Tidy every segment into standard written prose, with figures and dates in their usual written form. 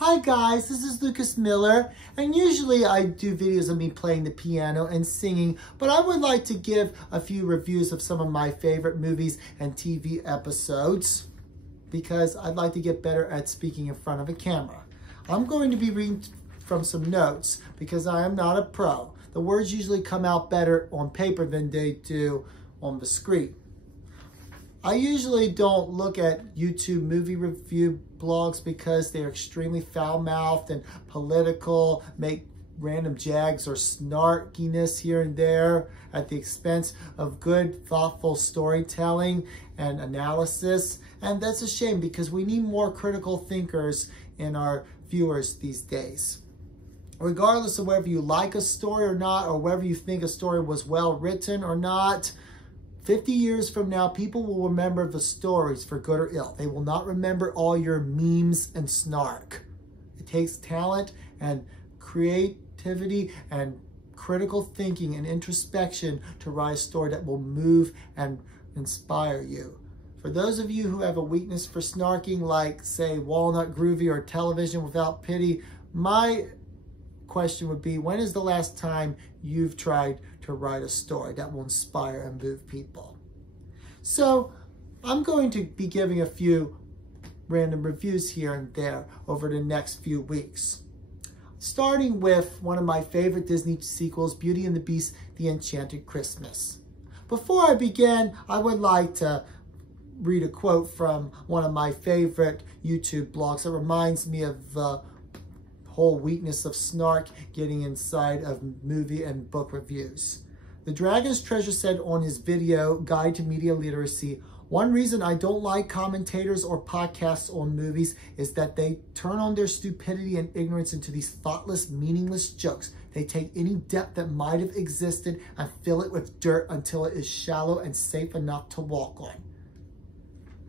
Hi guys, this is Lucas Miller, and usually I do videos of me playing the piano and singing, but I would like to give a few reviews of some of my favorite movies and TV episodes because I'd like to get better at speaking in front of a camera. I'm going to be reading from some notes because I am not a pro. The words usually come out better on paper than they do on the screen. I usually don't look at YouTube movie review blogs because they're extremely foul-mouthed and political, make random jags or snarkiness here and there at the expense of good, thoughtful storytelling and analysis. And that's a shame because we need more critical thinkers in our viewers these days. Regardless of whether you like a story or not, or whether you think a story was well written or not, 50 years from now, people will remember the stories for good or ill. They will not remember all your memes and snark. It takes talent and creativity and critical thinking and introspection to write a story that will move and inspire you. For those of you who have a weakness for snarking, like, say, Walnut Groovy or Television Without Pity, my question would be, when is the last time you've tried to write a story that will inspire and move people? So I'm going to be giving a few random reviews here and there over the next few weeks. Starting with one of my favorite Disney sequels, Beauty and the Beast, The Enchanted Christmas. Before I begin, I would like to read a quote from one of my favorite YouTube blogs that reminds me of the whole weakness of snark getting inside of movie and book reviews. The Dragon's Treasure said on his video, Guide to Media Literacy, "One reason I don't like commentators or podcasts on movies is that they turn on their stupidity and ignorance into these thoughtless, meaningless jokes. They take any depth that might have existed and fill it with dirt until it is shallow and safe enough to walk on."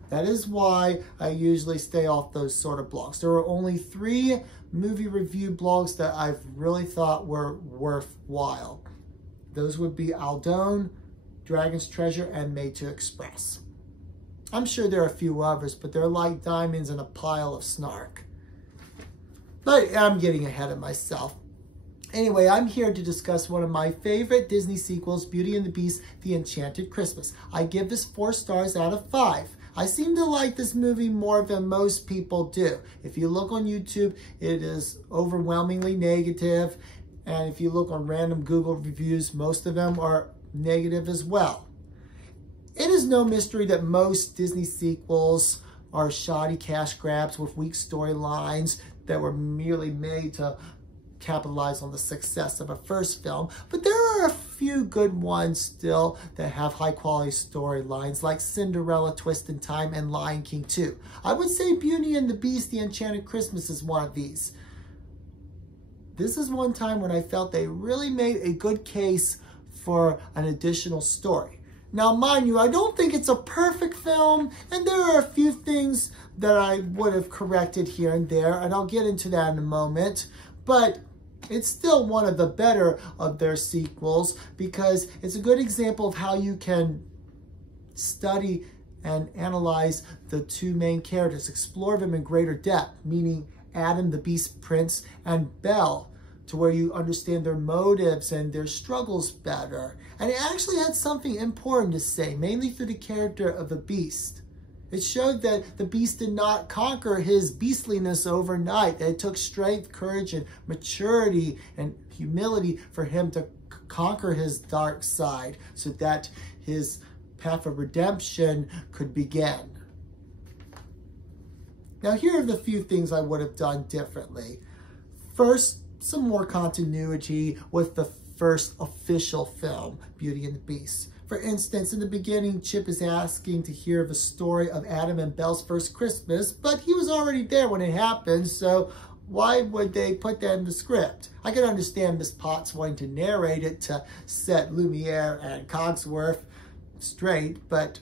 That is why I usually stay off those sort of blogs. There are only 3 movie review blogs that I've really thought were worthwhile. Those would be Aldone, Dragon's Treasure, and Made to Express. I'm sure there are a few others, but they're like diamonds in a pile of snark. But I'm getting ahead of myself. Anyway, I'm here to discuss one of my favorite Disney sequels, Beauty and the Beast, The Enchanted Christmas. I give this 4 stars out of 5. I seem to like this movie more than most people do. If you look on YouTube, it is overwhelmingly negative. And if you look on random Google reviews, most of them are negative as well. It is no mystery that most Disney sequels are shoddy cash grabs with weak storylines that were merely made to capitalize on the success of a first film, but there are a few good ones still that have high quality storylines like Cinderella, Twist in Time, and Lion King 2. I would say Beauty and the Beast, The Enchanted Christmas is one of these. This is one time when I felt they really made a good case for an additional story. Now, mind you, I don't think it's a perfect film, and there are a few things that I would have corrected here and there, and I'll get into that in a moment, but it's still one of the better of their sequels because it's a good example of how you can study and analyze the 2 main characters, explore them in greater depth, meaning Adam, the Beast Prince, and Belle, to where you understand their motives and their struggles better. And it actually had something important to say, mainly through the character of the Beast. It showed that the Beast did not conquer his beastliness overnight. That it took strength, courage, and maturity and humility for him to conquer his dark side so that his path of redemption could begin. Now, here are the few things I would have done differently. First, some more continuity with the first official film, Beauty and the Beast. For instance, in the beginning, Chip is asking to hear the story of Adam and Belle's first Christmas, but he was already there when it happened, so why would they put that in the script? I can understand Miss Potts wanting to narrate it to set Lumiere and Cogsworth straight, but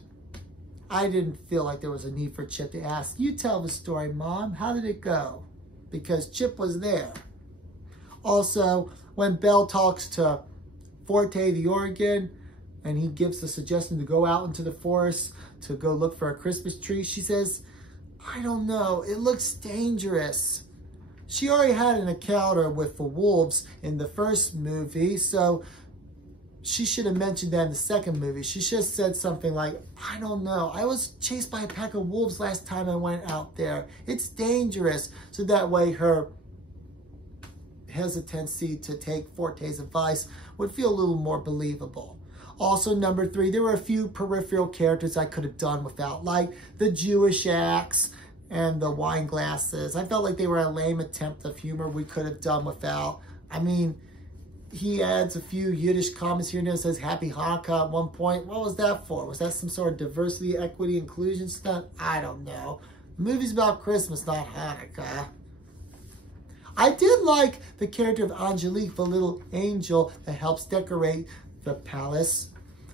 I didn't feel like there was a need for Chip to ask, "You tell the story, Mom, how did it go?" Because Chip was there. Also, when Belle talks to Forte the organ, and he gives the suggestion to go out into the forest to go look for a Christmas tree, she says, "I don't know, it looks dangerous." she already had an encounter with the wolves in the first movie, so she should have mentioned that in the second movie. She should have said something like, I don't know, I was chased by a pack of wolves last time I went out there. It's dangerous. So that way her hesitancy to take Forte's advice would feel a little more believable. Also, number 3, there were a few peripheral characters I could have done without, like the Jewish axe and the wine glasses. I felt like they were a lame attempt of humor we could have done without. I mean, he adds a few Yiddish comments here and there, says Happy Hanukkah at one point. What was that for? Was that some sort of diversity, equity, inclusion stunt? I don't know. The movie's about Christmas, not Hanukkah. I did like the character of Angelique, the little angel that helps decorate the palace.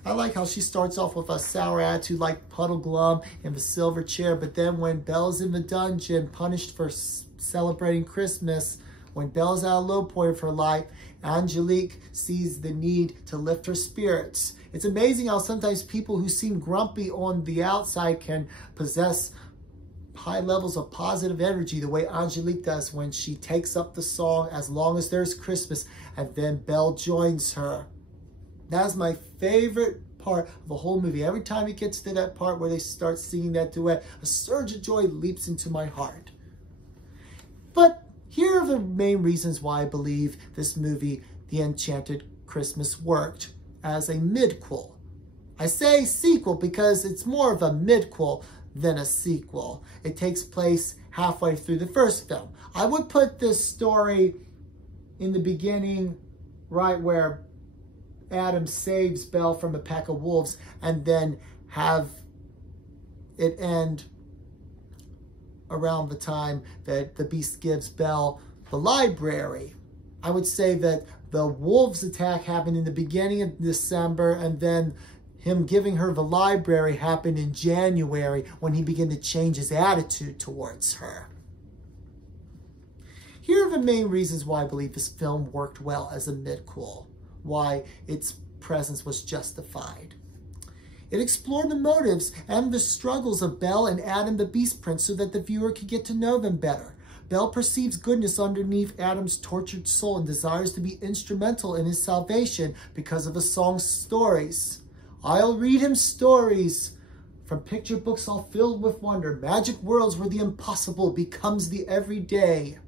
I like how she starts off with a sour attitude like Puddle Glum in the silver chair, but then when Belle's in the dungeon, punished for celebrating Christmas, when Belle's at a low point of her life, Angelique sees the need to lift her spirits. It's amazing how sometimes people who seem grumpy on the outside can possess high levels of positive energy the way Angelique does when she takes up the song As Long as There's Christmas, and then Belle joins her. That's my favorite part of the whole movie. Every time it gets to that part where they start singing that duet, a surge of joy leaps into my heart. But here are the main reasons why I believe this movie, The Enchanted Christmas, worked as a midquel. I say sequel because it's more of a midquel than a sequel. It takes place halfway through the first film. I would put this story in the beginning, right where Adam saves Belle from a pack of wolves, and then have it end around the time that the Beast gives Belle the library. I would say that the wolves attack happened in the beginning of December, and then him giving her the library happened in January when he began to change his attitude towards her. Here are the main reasons why I believe this film worked well as a midquel, why its presence was justified. It explored the motives and the struggles of Belle and Adam the Beast Prince so that the viewer could get to know them better. Belle perceives goodness underneath Adam's tortured soul and desires to be instrumental in his salvation because of the song's stories. I'll read him stories from picture books all filled with wonder, magic worlds where the impossible becomes the everyday.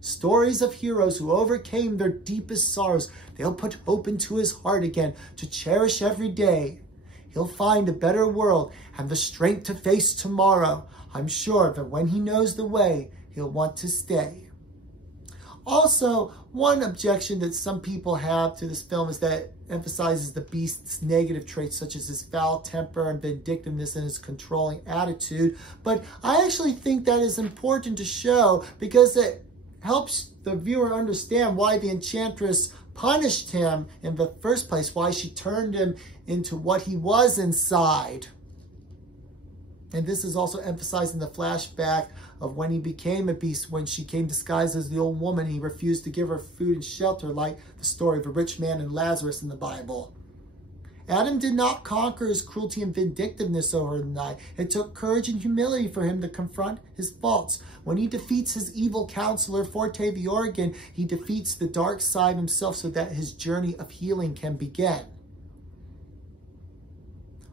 Stories of heroes who overcame their deepest sorrows. They'll put hope into his heart again to cherish every day. He'll find a better world and the strength to face tomorrow. I'm sure that when he knows the way, he'll want to stay. Also, one objection that some people have to this film is that it emphasizes the Beast's negative traits such as his foul temper and vindictiveness and his controlling attitude. But I actually think that is important to show because it helps the viewer understand why the Enchantress punished him in the first place, why she turned him into what he was inside. And this is also emphasized in the flashback of when he became a beast, when she came disguised as the old woman. He refused to give her food and shelter, like the story of the rich man and Lazarus in the Bible. Adam did not conquer his cruelty and vindictiveness over the night. It took courage and humility for him to confront his faults. When he defeats his evil counselor, Forte the Organ, he defeats the dark side himself so that his journey of healing can begin.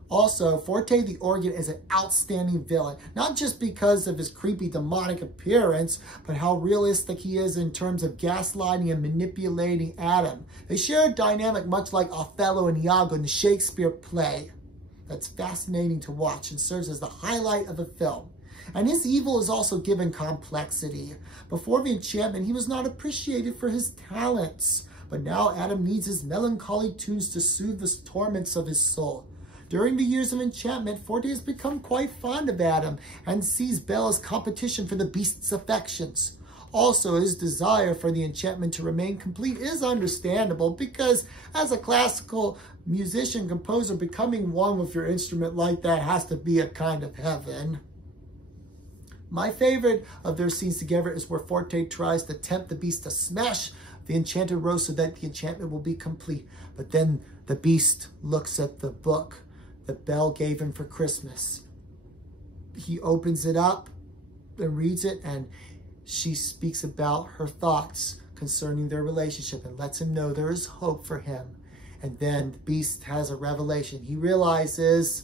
Also, Forte the Organ is an outstanding villain, not just because of his creepy demonic appearance, but how realistic he is in terms of gaslighting and manipulating Adam. They share a dynamic much like Othello and Iago in the Shakespeare play. That's fascinating to watch and serves as the highlight of the film. And his evil is also given complexity. Before the enchantment, he was not appreciated for his talents, but now Adam needs his melancholy tunes to soothe the torments of his soul. During the years of enchantment, Forte has become quite fond of Adam and sees Belle as competition for the Beast's affections. Also, his desire for the enchantment to remain complete is understandable because as a classical musician, composer, becoming one with your instrument like that has to be a kind of heaven. My favorite of their scenes together is where Forte tries to tempt the Beast to smash the enchanted rose so that the enchantment will be complete. But then the Beast looks at the book that Belle gave him for Christmas. He opens it up and reads it, and she speaks about her thoughts concerning their relationship and lets him know there is hope for him. And then the Beast has a revelation. He realizes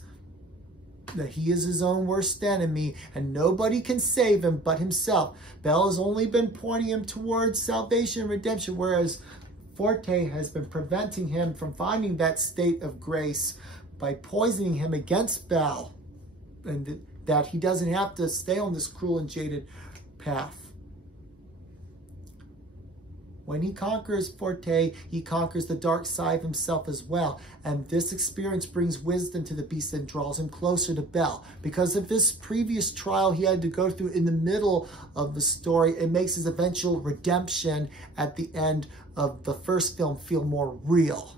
that he is his own worst enemy and nobody can save him but himself. Belle has only been pointing him towards salvation and redemption, whereas Forte has been preventing him from finding that state of grace by poisoning him against Belle, and that he doesn't have to stay on this cruel and jaded path. When he conquers Forte, he conquers the dark side of himself as well. And this experience brings wisdom to the Beast and draws him closer to Belle. Because of this previous trial he had to go through in the middle of the story, it makes his eventual redemption at the end of the first film feel more real.